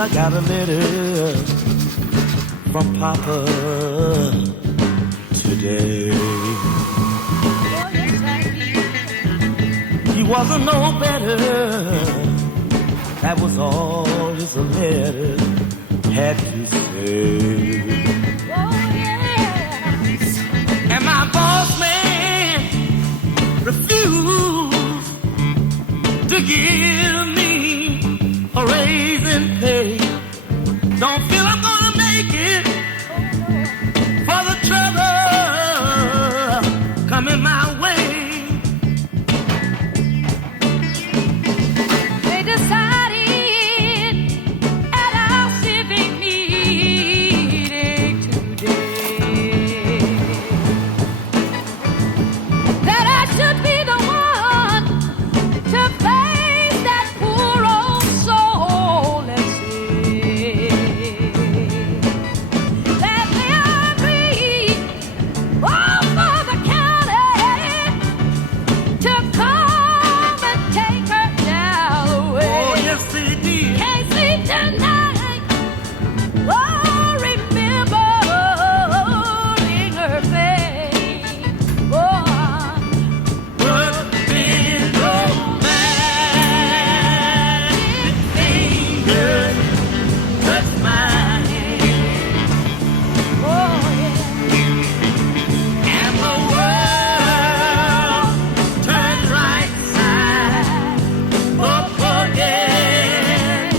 I got a letter from Papa today. He wasn't no better, that was all his letter had to say. And my boss man refused to give me a raise in pay. Don't feel I'm gonna make it for the trouble coming my way. They decided at our civic meeting today that I should be the one to face that poor old soul. Let's see that they agreed all for the county to come and take her down away. Oh, yes, they did. Casey tonight, oh, remembering her face. Oh, But then no magic finger touched my hand, oh, yeah. and the world turned right side up again.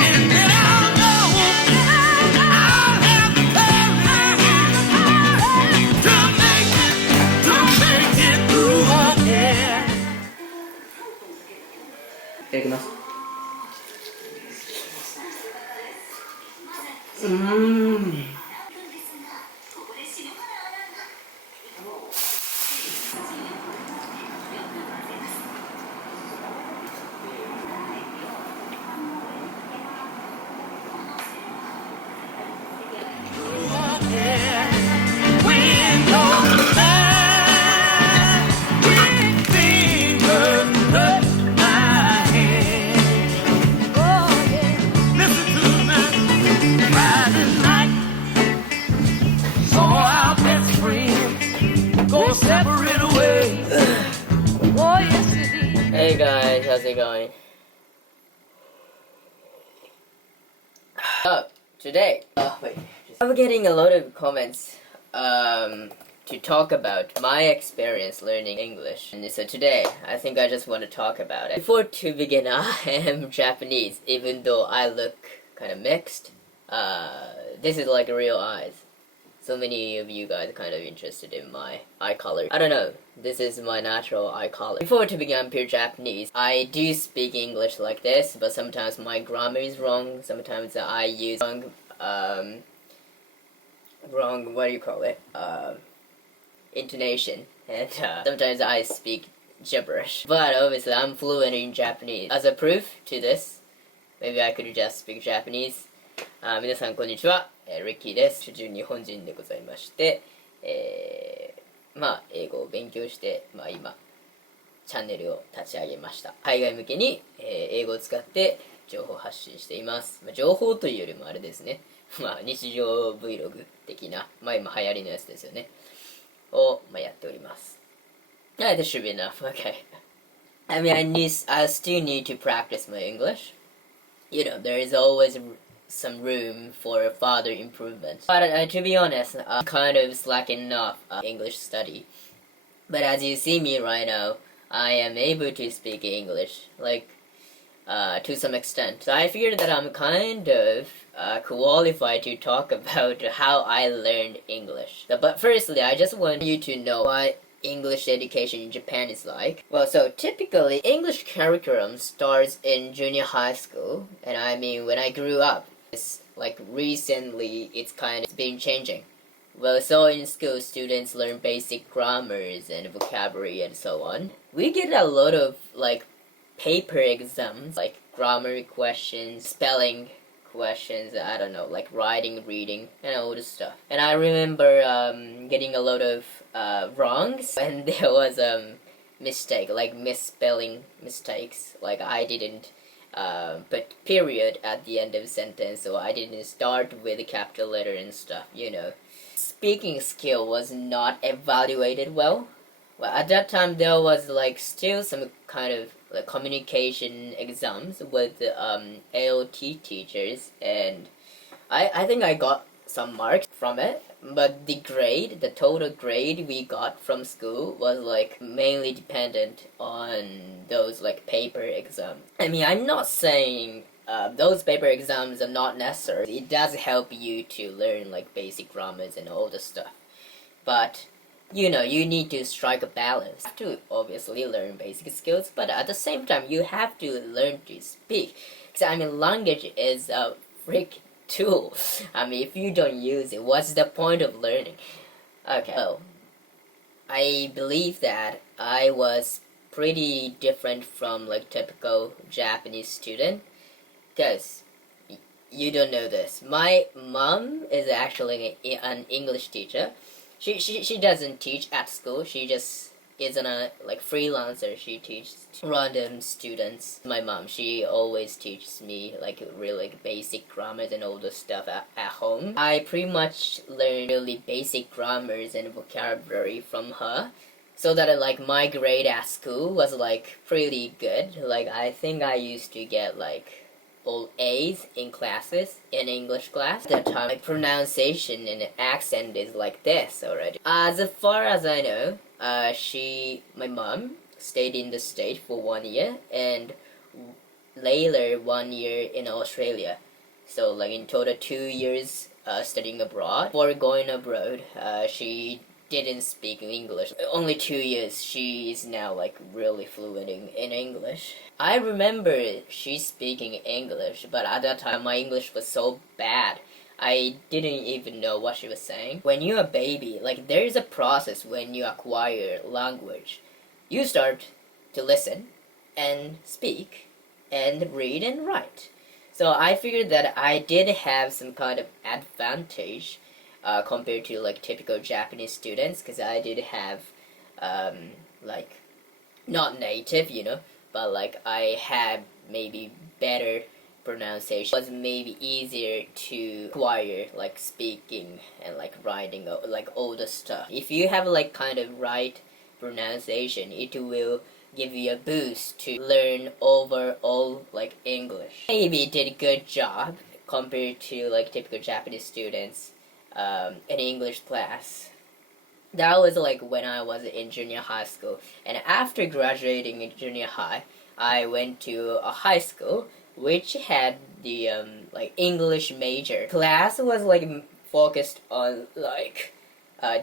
And then I'll know I'll have the courage to make it through again. いただきます。When no magic finger touched my hand. Oh, yeah. Listen to me. Friday night, saw our best friend go separate ways. Oh, yes, it is. Hey guys, how's it going? Today, I'm getting a lot of comments to talk about my experience learning English. And so today, I think I just want to talk about it. Before to begin, I am Japanese, even though I look kind of mixed. This is like real eyes. So many of you guys are kind of interested in my eye color. I don't know, this is my natural eye color. Before to begin, I'm pure Japanese. I do speak English like this, but sometimes my grammar is wrong. Sometimes I use wrong, what do you call it? Intonation. And sometimes I speak gibberish. But obviously I'm fluent in Japanese. As a proof to this, maybe I could just speak Japanese. 皆さんこんにちは、リッキーです。主従日本人でございまして、英語を勉強して、今チャンネルを立ち上げました。海外向けに、英語を使って情報発信しています。情報というよりもあれですね。日常 Vlog 的な、今流行りのやつですよね。を、やっております。This should be enough. Okay. I mean, I still need to practice my English. You know, there is always some room for further improvement. But to be honest, I'm kind of slacking off English study. But as you see me right now, I am able to speak English, like, to some extent. So I figured that I'm kind of qualified to talk about how I learned English. But firstly, I just want you to know what English education in Japan is like. Well, so typically, English curriculum starts in junior high school. And I mean, when I grew up, it's like recently it's kind of been changing. Well, so in school, students learn basic grammars and vocabulary and so on. We get a lot of like paper exams, like grammar questions, spelling questions, I don't know, like writing, reading, and all this stuff. And I remember getting a lot of wrongs when there was mistake, like misspelling mistakes. Like I didn't put period at the end of the sentence, so I didn't start with a capital letter and stuff, you know. Speaking skill was not evaluated well. Well, at that time there was like still some kind of like communication exams with AOT teachers, and I think I got some marks from it, but the total grade we got from school was like mainly dependent on those like paper exams. I mean, I'm not saying those paper exams are not necessary. It does help you to learn like basic grammars and all the stuff, but you know, you need to strike a balance. You have to obviously learn basic skills, but at the same time, you have to learn to speak. Because, I mean, language is a freak tool. I mean, if you don't use it, what's the point of learning? Okay, well, I believe that I was pretty different from, like, typical Japanese student. Because, you don't know this. My mom is actually an English teacher. She doesn't teach at school. She just is a like freelancer. She teaches random students. My mom, she always teaches me like really like, basic grammars and all the stuff at home. I pretty much learned really basic grammars and vocabulary from her, so that like my grade at school was like pretty good. Like I think I used to get like all A's in classes in English class. At that time, my pronunciation and accent is like this already. As far as I know, my mom stayed in the state for 1 year, and later 1 year in Australia. So like in total 2 years studying abroad. Before going abroad, she didn't speak English. Only 2 years, she is now like really fluent in English. I remember she speaking English, but at that time my English was so bad. I didn't even know what she was saying. When you're a baby, like there is a process when you acquire language. You start to listen and speak and read and write. So I figured that I did have some kind of advantage compared to like typical Japanese students, because I did have like not native, you know, but like I had maybe better pronunciation. It was maybe easier to acquire like speaking and like writing, like all the stuff. If you have like kind of right pronunciation, it will give you a boost to learn overall like English. Maybe did a good job compared to like typical Japanese students in English class. That was like when I was in junior high school, and after graduating in junior high, I went to a high school which had the like English major. Class was like focused on like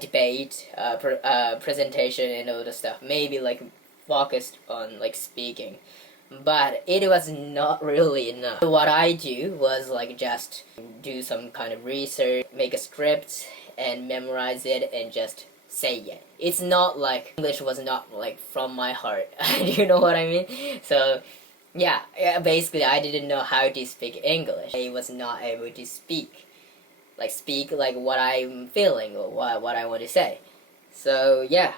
debate, presentation and all the stuff. Maybe like focused on like speaking, but it was not really enough. What I do was like just do some kind of research, make a script and memorize it and just say it. It's not like English was not like from my heart. Do you know what I mean? So yeah, basically I didn't know how to speak English. I was not able to speak like what I'm feeling or what I want to say. So yeah,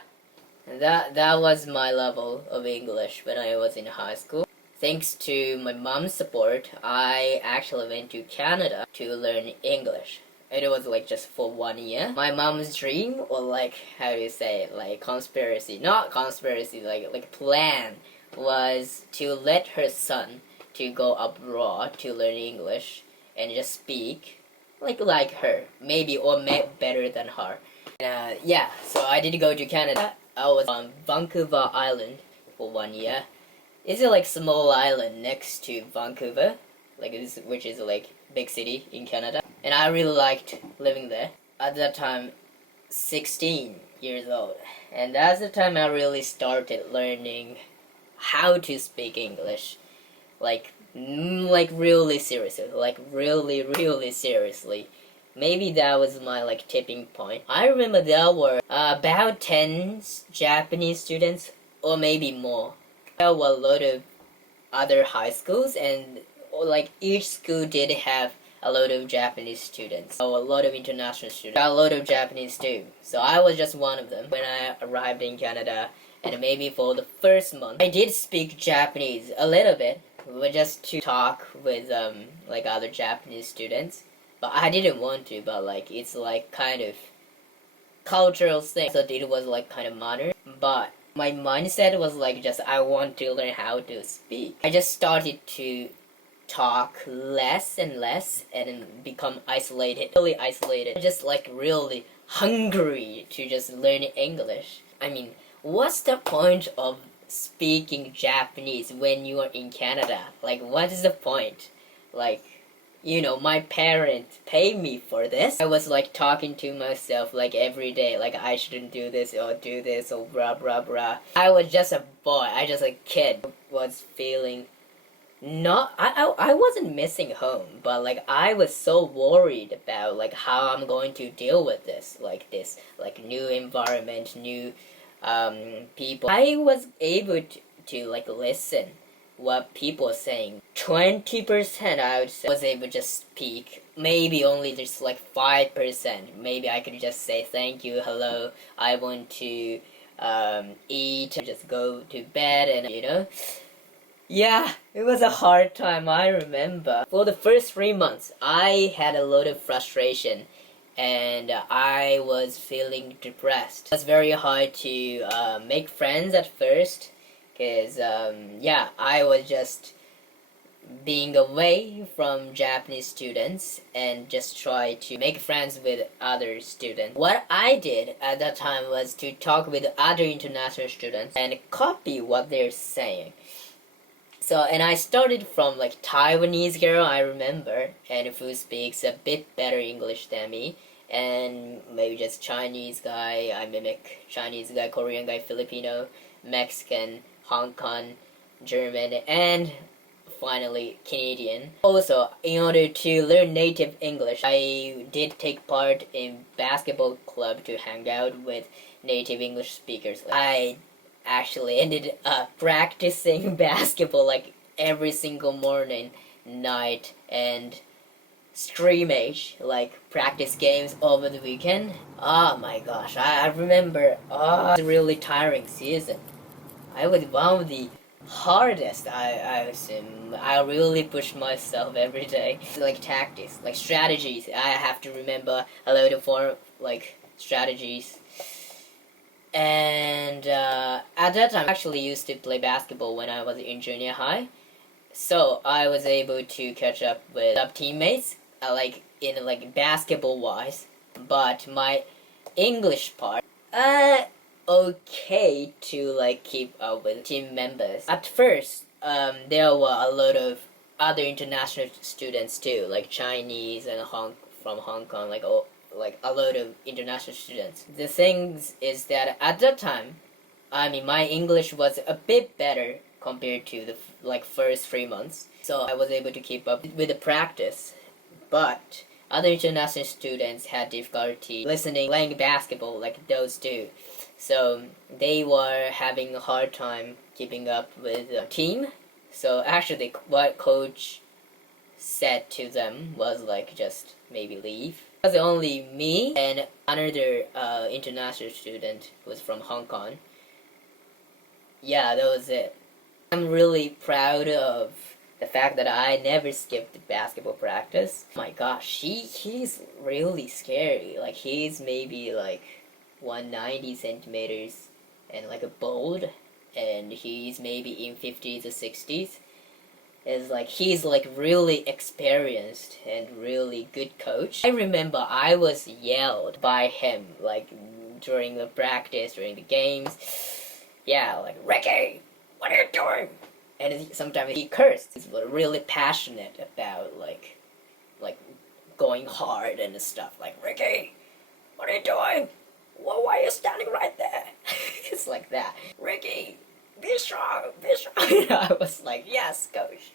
that was my level of English when I was in high school. Thanks to my mom's support, I actually went to Canada to learn English. It was like just for 1 year. My mom's dream, or like how do you say it, like not conspiracy, like plan, was to let her son to go abroad to learn English and just speak like her, maybe or better than her. Yeah, so I did go to Canada. I was on Vancouver Island for 1 year. It's a like small island next to Vancouver, which is like big city in Canada, and I really liked living there. At that time, 16 years old, and that's the time I really started learning how to speak English, like really seriously, like really seriously. Maybe that was my like tipping point. I remember there were about 10 Japanese students, or maybe more. There were a lot of other high schools, and like each school did have a lot of Japanese students. So a lot of international students. A lot of Japanese too. So I was just one of them when I arrived in Canada. And maybe for the first month, I did speak Japanese a little bit, but just to talk with like other Japanese students. But I didn't want to. But like it's like kind of cultural thing. So it was like kind of modern. But my mindset was like just I want to learn how to speak. I just started to talk less and less and become isolated, really isolated, just like really hungry to just learn English. I mean, what's the point of speaking Japanese when you are in Canada? Like, what is the point? Like, you know, my parents pay me for this. I was like talking to myself like every day, like I shouldn't do this or blah blah blah. I was just a boy, I just a kid, was feeling not I wasn't missing home, but like I was so worried about like how I'm going to deal with this like new environment, new people. I was able to like listen what people are saying. 20% I would say was able to just speak. Maybe only just like 5%. Maybe I could just say thank you, hello, I want to eat, just go to bed, and you know. Yeah, it was a hard time, I remember. For the first 3 months, I had a lot of frustration and I was feeling depressed. It was very hard to make friends at first because, yeah, I was just being away from Japanese students and just try to make friends with other students. What I did at that time was to talk with other international students and copy what they're saying. So, and I started from like Taiwanese girl, I remember, and who speaks a bit better English than me, and maybe just Chinese guy, I mimic Chinese guy, Korean guy, Filipino, Mexican, Hong Kong, German, and finally Canadian. Also, in order to learn native English, I did take part in basketball club to hang out with native English speakers. I actually ended up practicing basketball like every single morning, night, and scrimmage, like practice games over the weekend. Oh my gosh, I remember, it was a really tiring season. I was one of the hardest, I assume. I really pushed myself every day. Like tactics, like strategies. I have to remember a lot of like strategies. And at that time, I actually used to play basketball when I was in junior high. So I was able to catch up with teammates, like in like basketball wise. But my English part, okay to like keep up with team members. At first, there were a lot of other international students too, like Chinese and from Hong Kong, like a lot of international students. The thing is that at that time, I mean, my English was a bit better compared to the like first 3 months, so I was able to keep up with the practice. But other international students had difficulty listening, playing basketball like those two, so they were having a hard time keeping up with the team. So actually, what coach said to them was like just maybe leave. It was only me and another international student who was from Hong Kong. Yeah, that was it. I'm really proud of the fact that I never skipped basketball practice. Oh my gosh, he's really scary. Like he's maybe like 190 centimeters and like a bold, and he's maybe in 50s or 60s. Is like he's like really experienced and really good coach. I remember I was yelled by him like during the practice, during the games. Yeah, like Ricky, what are you doing? And sometimes he cursed. He's really passionate about like going hard and stuff. Like Ricky, what are you doing? Well, why are you standing right there? It's like that. Ricky, be strong, be strong. I was like, yes, coach.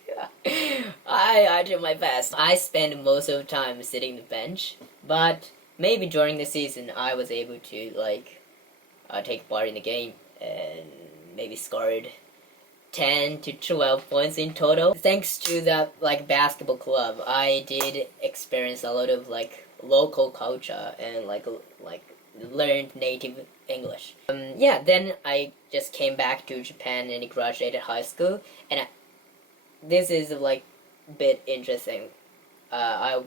I do my best. I spend most of the time sitting the bench, but maybe during the season I was able to like take part in the game and maybe scored 10 to 12 points in total. Thanks to that like basketball club, I did experience a lot of like local culture and like learned native English. Yeah, then I just came back to Japan and graduated high school, and this is like a bit interesting. I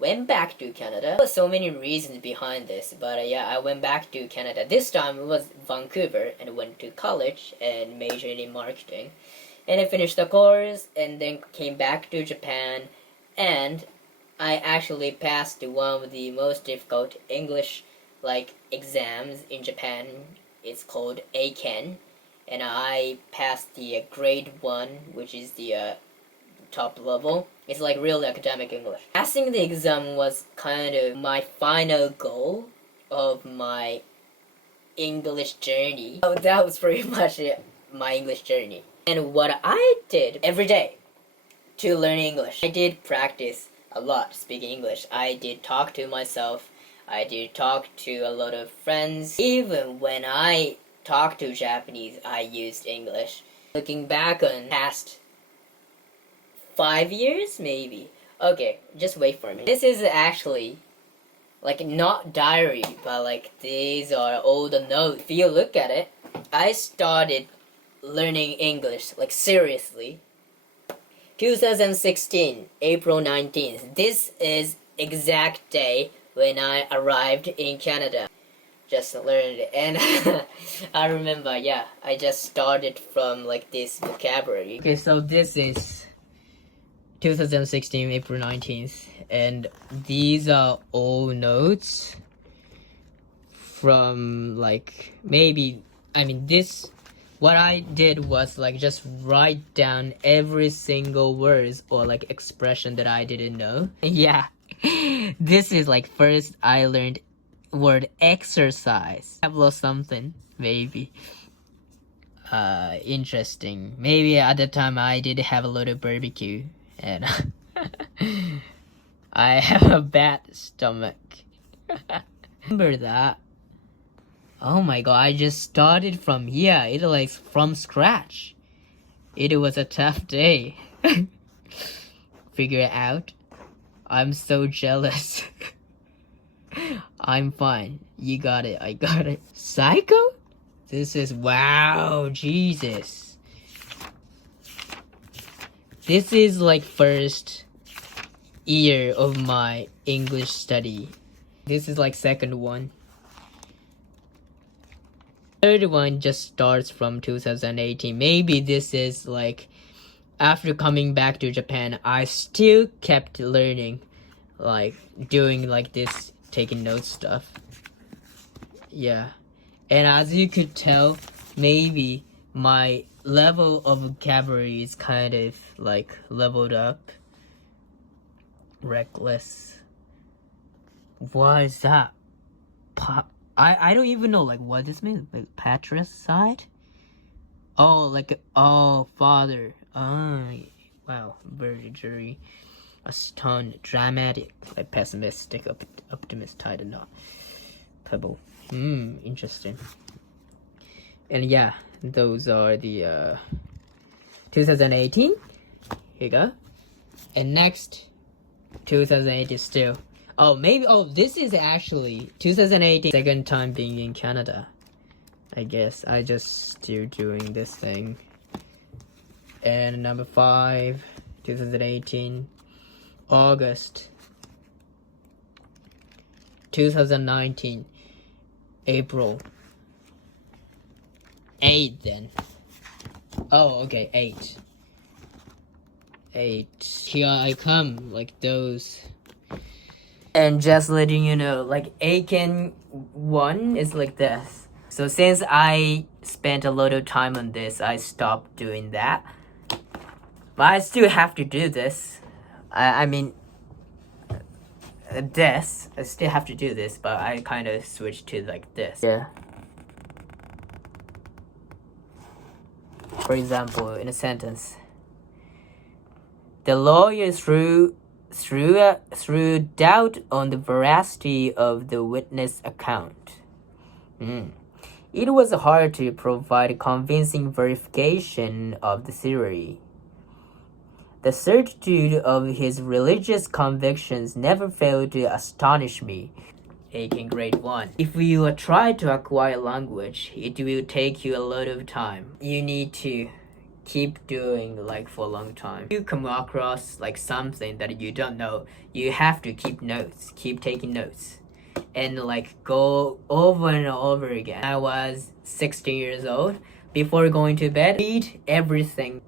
went back to Canada. There were so many reasons behind this, but yeah, I went back to Canada. This time it was Vancouver, and went to college and majored in marketing. And I finished the course, and then came back to Japan, and I actually passed one of the most difficult English like exams in Japan. It's called ACAN, and I passed the grade 1, which is the top level. It's like real academic English. Passing the exam was kind of my final goal of my English journey. So that was pretty much it, my English journey. And what I did every day to learn English, I did practice a lot speaking English. I did talk to myself. I did talk to a lot of friends. Even when I talked to Japanese, I used English. Looking back on past 5 years, maybe. Okay, just wait for me. This is actually like not diary, but like these are all the notes. If you look at it, I started learning English like seriously 2016 April 19th. This is exact day when I arrived in Canada. Just learned it, and I remember, yeah, I just started from like this vocabulary. Okay, so this is 2016 April 19th, and these are all notes from like maybe, I mean, this, what I did was like just write down every single words or like expression that I didn't know. Yeah, this is like first I learned word exercise. I've lost something, maybe. Interesting. Maybe at the time I did have a lot of barbecue, and I have a bad stomach. Remember that? Oh my god, I just started from here. It like from scratch. It was a tough day. Figure it out. I'm so jealous. I'm fine. You got it. I got it. Psycho? This is, wow, Jesus. This is like first year of my English study. This is like second one. Third one just starts from 2018. Maybe this is like after coming back to Japan, I still kept learning, like doing like this, taking notes stuff. Yeah. And as you could tell, maybe my level of vocabulary is kind of like leveled up. Reckless. What is that? I don't even know like what this means. Like patricide? Oh, like, oh, father. Wow. Very jury. A stunned, dramatic, like pessimistic, optimist, I don't know. Pebble. Interesting. And yeah, those are the 2018. Here you go. And next 2018 still. Oh, maybe, oh, this is actually 2018 second time being in Canada. I guess I just still doing this thing. And number 5, 2018 August. 2019 April. 8 then. Oh, okay, 8. Here I come, like those. And just letting you know, like Aiken 1 is like this. So since I spent a lot of time on this, I stopped doing that. But I still have to do this. I mean, this, I still have to do this, but I kind of switched to like this. Yeah. For example, in a sentence, the lawyer threw doubt on the veracity of the witness account. It was hard to provide convincing verification of the theory. The certitude of his religious convictions never failed to astonish me. In grade 1. If you try to acquire language, it will take you a lot of time. You need to keep doing for a long time. If you come across something that you don't know, you have to keep taking notes. And go over and over again. I was 16 years old. Before going to bed, read everything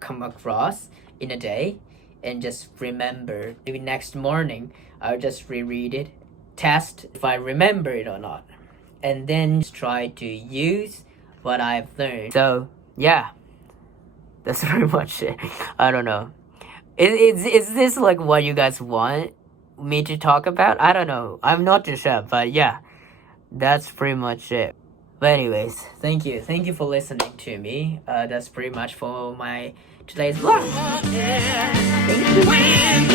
come across in a day and just remember. Maybe next morning, I'll just reread it, test if I remember it or not, and then just try to use what I've learned. So, yeah, that's pretty much it. I don't know. Is this what you guys want me to talk about? I don't know. I'm not too sure, but yeah, that's pretty much it. But anyways, thank you for listening to me. That's pretty much for my today's vlog. Thank you.